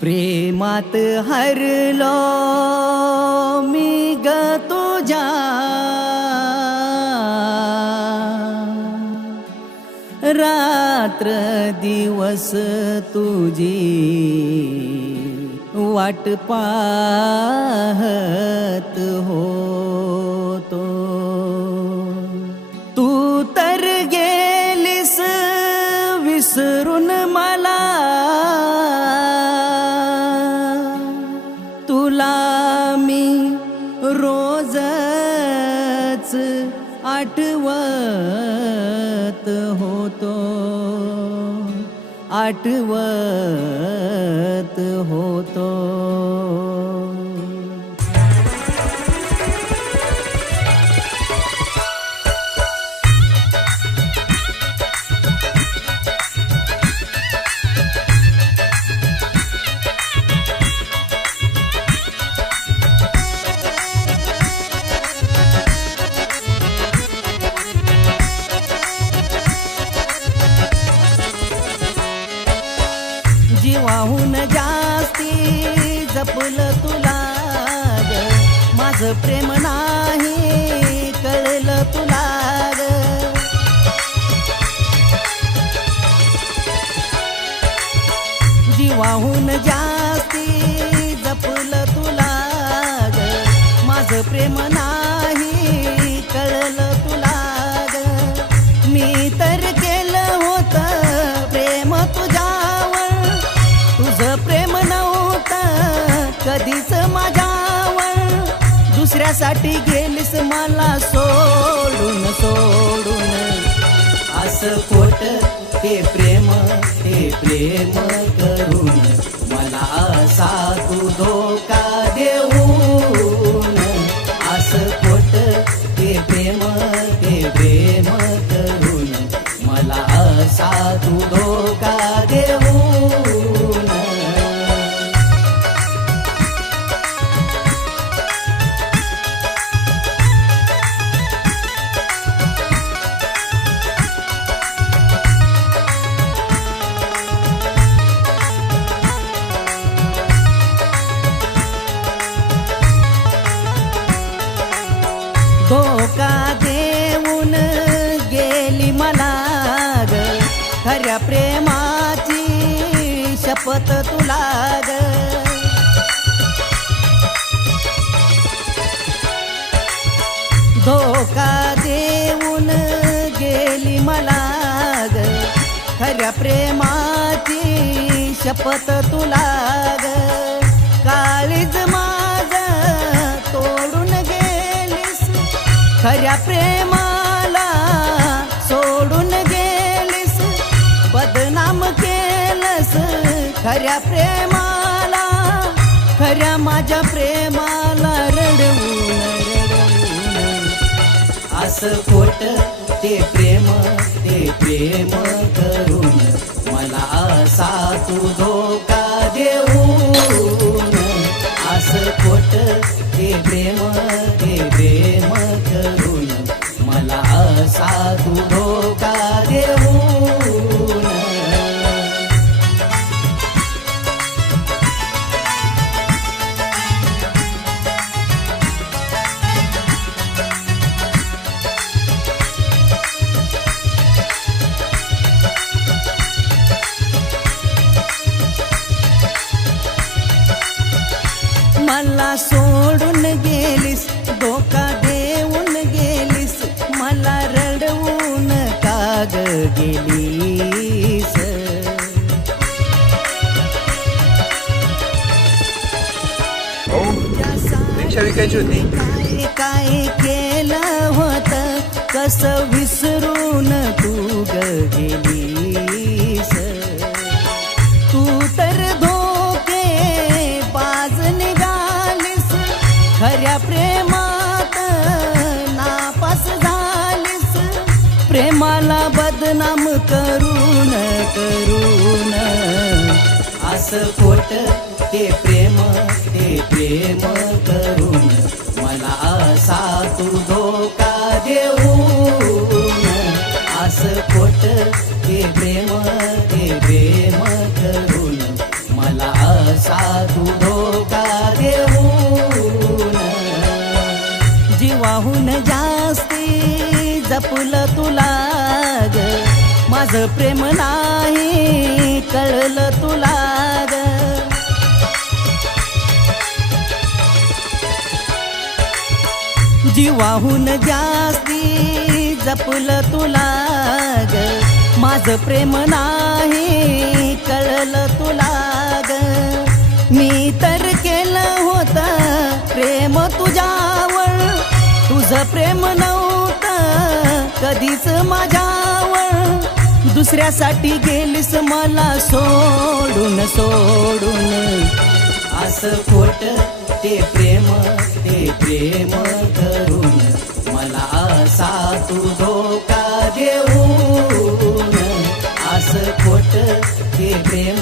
प्रेमात हरलो मी ग तुझ्या, रात्र दिवस तुझी वाट पाहत होतो. तू तर गेलीस विसरून मला, तुला मी रोजच आठवत होतो, आठवत होतो. जीवाहून जास्ती जपलं तुला ग, माझं प्रेम नाही कळलं तुला ग. जीवाहून जास्ती जपलं तुला ग, माझं प्रेम नाही कळलं तुला ग. मी तर केलं होतं प्रेम तुझ्यावर, तुझं प्रेम नव्हतं कधीच माझ्यावर. दुसऱ्यासाठी गेलीस मला सोडून सोडून, असं खोट ते प्रेम करून मला असा तू धोका देऊन. असं खोट ते प्रेम करून मला असा तू धोका देऊन. धोका देऊन गेली मला ग, खऱ्या प्रेमाची शपथ तुला ग. धोका देऊन गेली मला ग, खऱ्या प्रेमाची शपथ तुला ग. काळीज माझं तोडून गेलीस, खऱ्या प्रेमाला सोडून गेलीस. बदनाम केलंस खऱ्या प्रेमाला, खऱ्या माझ्या प्रेमाला रडवून रडवून. असं खोट ते प्रेम करून मला असा तू धोका देऊन. असं खोट ते प्रेम करून मला असा तू धोका देऊन. मला सोडून गेलीस, धोका देऊन गेलीस, मला रडवून का ग गेलीस. रिक्षा विकायची होती. काय काय केलं होतं, कसं विसरून तू ग गेलीस. तू तर धोके बाज निघालीस, खऱ्या प्रेमात नापास झालीस. प्रेमाला बदनाम करून करून, असं खोट ते प्रेम करून मला असा तू धोका देऊन. असं खोट ते प्रेम करून मला असा माझं प्रेम नाही कळलं तुला ग. जीवाहून जास्ती जपलं तुला ग. माझं प्रेम नाही कळलं तुला ग. मी तर केलं होतं प्रेम तुझ्यावर, तुझं प्रेम नव्हतं कधीच माझ्यावर. दुसऱ्यासाठी गेलीस मला सोडून सोडून. असं खोट ते प्रेम करून मला असा तू धोका देऊन. असं खोट ते प्रेम